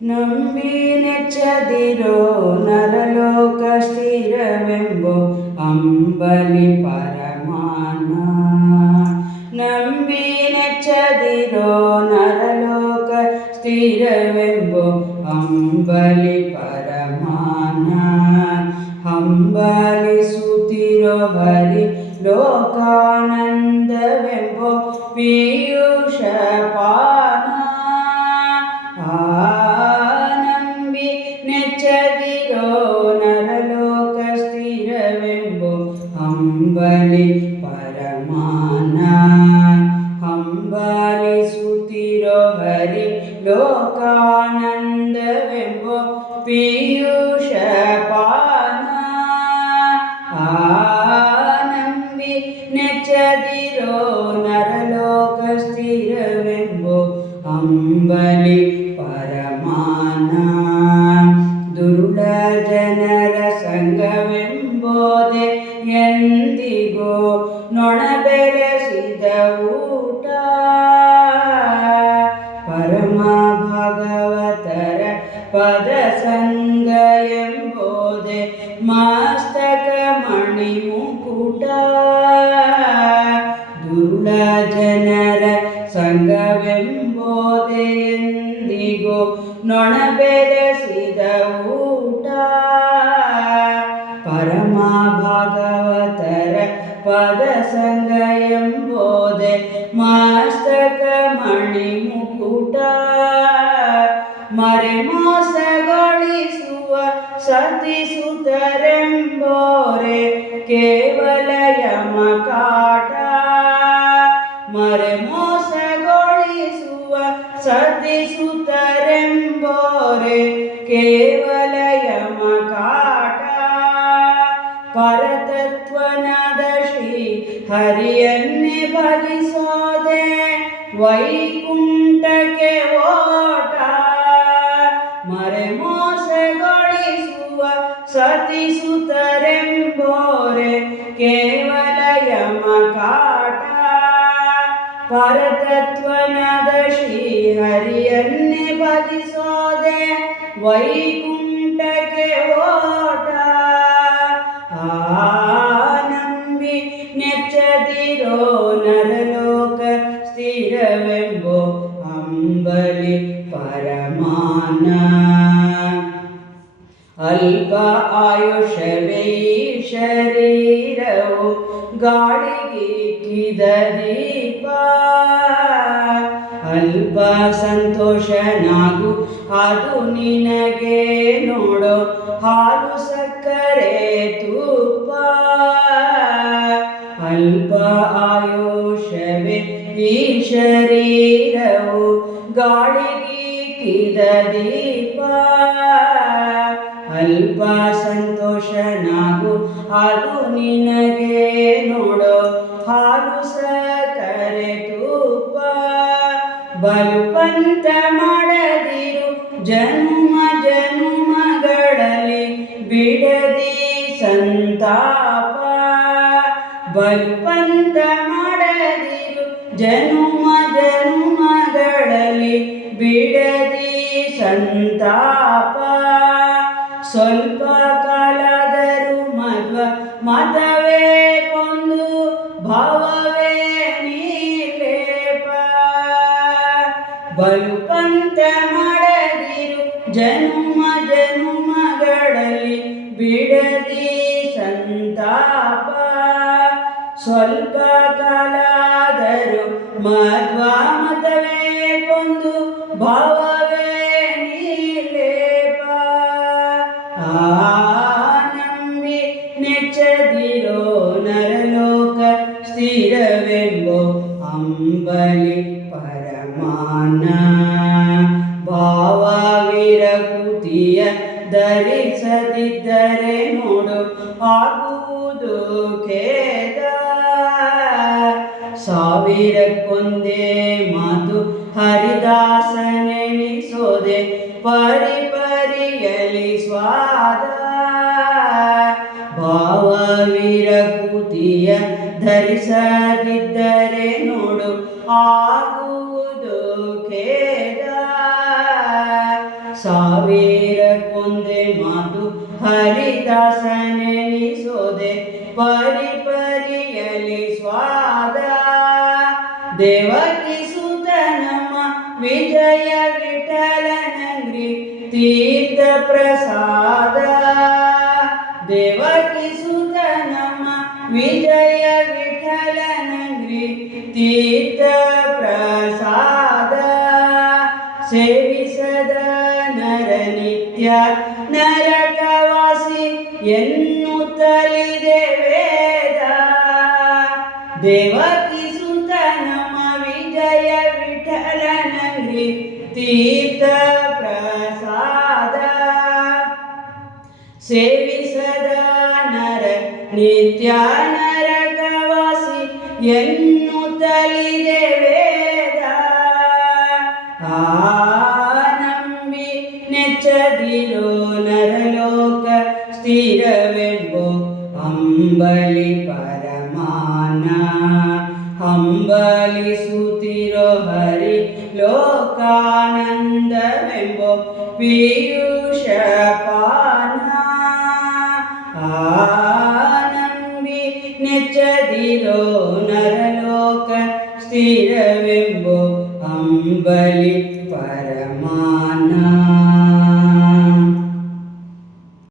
ನಂಬಿ ನೆಚ್ಚದಿರೋ ನರಲೋಕ ಸ್ಥಿರವೆಂಬೋ ಅಂಬಲಿ ಪರಮಾನ. ನಂಬಿ ನೆಚ್ಚದಿರೋ ನರಲೋಕ ಸ್ಥಿರವೆಂಬೋ ಅಂಬಲಿ ಪರಮಾನ. ಹಂಬಲಿಸುತ್ತಿರೋ ಹರಿ ಲೋಕಾನಂದವೆಂಬೋ ಪೀಯೂಷ ಪಾನ. ನಂಬಿ ನೆಚ್ಚದಿರೋ ನರಲೋಕ ಸ್ಥಿರವೆಂಬೋ ಅಂಬಲಿ ಪರಮಾನ. ಹಂಬಲಿಸುತ್ತಿರೋ ಹರಿ ಲೋಕಾನಂದವೆಂಬೋ ಪೀಯೂಷ ಪಾನ. ನಂಬಿ ನೆಚ್ಚದಿರೋ ನರಲೋಕ ಸ್ಥಿರವೆಂಬೋ ಅಂಬಲಿ ಪರಮಾನ. ದುರುಳ ಜನರ ಸಂಘವೆಂಬೋದೆ ಎಂದಿಗೋ ನೊಣ ಬೆರೆಸಿದ ಊಟ. ಪರಮ ಭಾಗವತರ ಪದ ಸಂಗ ಎಂಬೋದೆ ಮಸ್ತಕ ಮಣಿ ಮುಕುಟ. ದುರುಳ ಜನರ ಸಂಘವೆಂಬೋದೆ ಎಂದಿಗೋ ನೊಣ ಬೆರೆಸಿದ ಊಟ. ಪರಮ ಭಾಗವತರ ಪದ ಸಂಗ ಎಂಬೋದೆ ಮಸ್ತಕ ಮಣಿ ಮುಕುಟ. ಮರೆ ಮೋಸಗೊಳಿಸುವ ಸತಿಸುತರೆಂಬೋರೆ ಕೇವಲ ಯಮಕಾಟ. ಮರೆ ಮೋಸಗೊಳಿಸುವ ಸತಿಸುತರೆಂಬೋರೆ ಕೇವಲ ಯಮಕಾಟ. ಪರತತ್ವನಾದ ಶ್ರೀ ಹರಿಯನ್ನೇ ಭಜಿಸೋದೆ ವೈಕುಂಠಕ್ಕೆ ಓಟ. ಮರೆ ಮೋಸಗೊಳಿಸುವ ಸತಿಸುತರೆಂಬೋರೆ ಕೇವಲ ಯಮಕಾಟ. ಪರತತ್ವನಾದ ಶ್ರೀ ಹರಿಯನ್ನೇ ಭಜಿಸೋದೆ ವೈಕುಂಠಕ್ಕೆ ಓಟ. ನಂಬಿ ನೆಚ್ಚದಿರೋ ನರಲೋಕ ಸ್ಥಿರವೆಂಬೋ ಅಂಬಲಿ ಪರಮಾನ. ಅಲ್ಪ ಆಯುಷವೇ ಶರೀರವು ಗಾಳಿಗಿಕ್ಕಿದ ದೀಪ. ಅಲ್ಪ ಸಂತೋಷನಾಗು ಅದು ನಿನಗೆ ನೋಡೋ ಹಾಲು ಸಕ್ಕರೆ ತುಪ್ಪ. ಅಲ್ಪ ಆಯುಷವೇ ಈ ಶರೀರವು ಗಾಳಿಗಿಕ್ಕಿದ ದೀಪ. ಅಲ್ಪ ಸಂತೋಷನಾಗು ಅದು ನಿನಗೆ ನೋಡೋ ಹಾಲು ಸಕ್ಕರೆ ತುಪ್ಪ. ಬಲುಪಂತ ಮಾಡದಿರು ಜನ್ಮ ಜನ್ಮಗಳಲ್ಲಿ ಬಿಡದಿ ಸಂತಾಪ. ಬಲುಪಂತ ಮಾಡದಿರು ಜನ್ಮ ಜನ್ಮಗಳಲ್ಲಿ ಬಿಡದಿ ಸಂತಾಪ. ಸ್ವಲ್ಪ ಕಾಲದರೂ ಮತವೇ ಕೊಂದು ಭಾವವೇ ನೀಲೇಪ. ಬಲುಪಂತ ಮಾಡದಿರು ಜನ್ಮ ಜನ್ಮಗಳಲ್ಲಿ ಬಿಡದಿ ಸಂತಾಪ. ಸ್ವಲ್ಪ ಕಾಲಾದರೂ ಮತವೇ ಕೊಂದು ಭಾವವೇ ನೀಲೇಪ. ನಂಬಿ ನೆಚ್ಚದಿರೋ ನರಲೋಕ ಸ್ಥಿರವೆಂಬೋ ಅಂಬಲಿ ಪರಮಾನ. ಭಾವ ವಿರಕೃತಿಯ ಧರಿಸದಿದ್ದರೆ ನೋಡು ಆಗುವುದು ಖೇದ. ಸಾವಿರಕ್ಕೊಂದೇ ಮಾತು ಹರಿದಾಸನೆನಿಸೋದೆ ಪರಿ ಪರಿಯಲಿ ಸ್ವಾದ. ಭಾವ ವಿರಕೃತಿಯ ಧರಿಸದಿದ್ದರೆ ನೋಡು ಆಗುವುದು ಖೇದ. ಸಾವಿರಕ್ಕೊಂದೇ ಮಾತು ಹರಿದಾಸನೆನಿಸೋದೆ ಪರಿ ಪರಿಯಲಿ ಸ್ವಾದ ದೇವಕಿ ಸುತ ನಮ್ಮ ವಿಜಯ ವಿಠಲನಂಗ್ರಿ ತೀರ್ಥ ಪ್ರಸಾದ ದೇವಕಿ ಸುತ ನಮ್ಮ ವಿಜಯ ವಿಠಲನಂಗ್ರಿ ತೀರ್ಥ ಪ್ರಸಾದ ಸೇವಿಸದ ನರ ನಿತ್ಯ ನರಕವಾಸಿ ಎನ್ನುತ್ತಲಿದೆ ವೇದ ದೇವಕಿ ಸುತ ನಮ್ಮ ವಿಜಯ ವಿಠಲನಂಗ್ರಿ ತೀರ್ಥ ಪ್ರಸಾದ ಸೇವಿಸದ ನರ ನಿತ್ಯ ನರಕವಾಸಿ ಎನ್ನುತ್ತಲಿದೆ ವೇದ ನಂಬಿ ನೆಚ್ಚದಿರೋ ನರಲೋಕ ಸ್ಥಿರವೆಂಬೋ ಅಂಬಲಿ ಪರಮಾನ ಹಂಬಲಿಸುತ್ತಿರೋ ಹರಿ ಲೋಕಾನಂದವೆಂಬೋ ಪೀಯೂಷ ಪಾನ ನಂಬಿ ನೆಚ್ಚದಿರೋ ನರಲೋಕ ಸ್ಥಿರವೆಂಬೋ ಅಂಬಲಿ